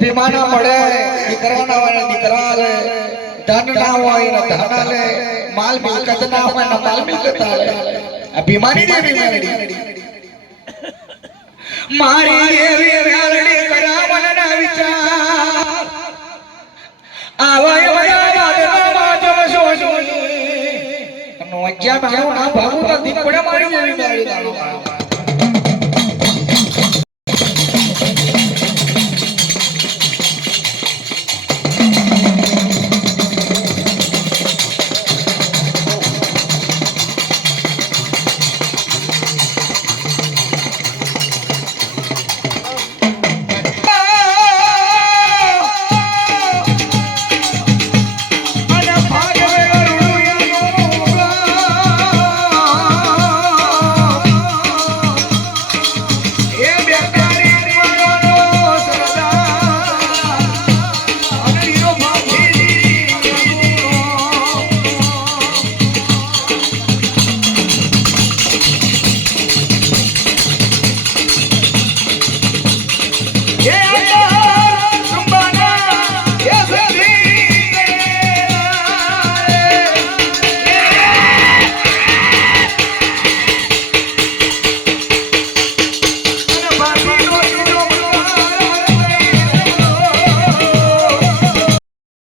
ભીમાના મળે દીકરાના હોય દીકરા લે ધન ના હોય ધન લે માલ મિલકત ના હોય માલ મિલકત લે આ ભીમાની દેવી મેલડી મારી દેવી મેલડી કરાવના વિચાર આવાય વાદના બાજવ સોની નો જ્યા મારો ના ભાગુ દીકડા મારી